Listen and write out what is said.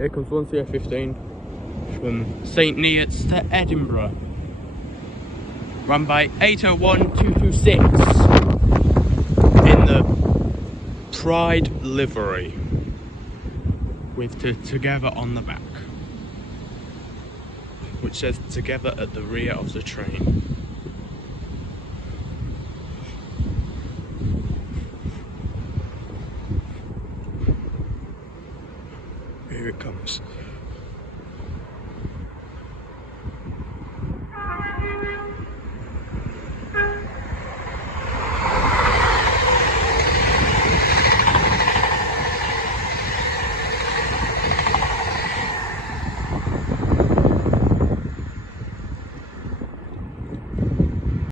Here comes 1CF15 from St Neots to Edinburgh, run by 801226 in the Pride livery with together on the back, which says together at the rear of the train. Here it comes.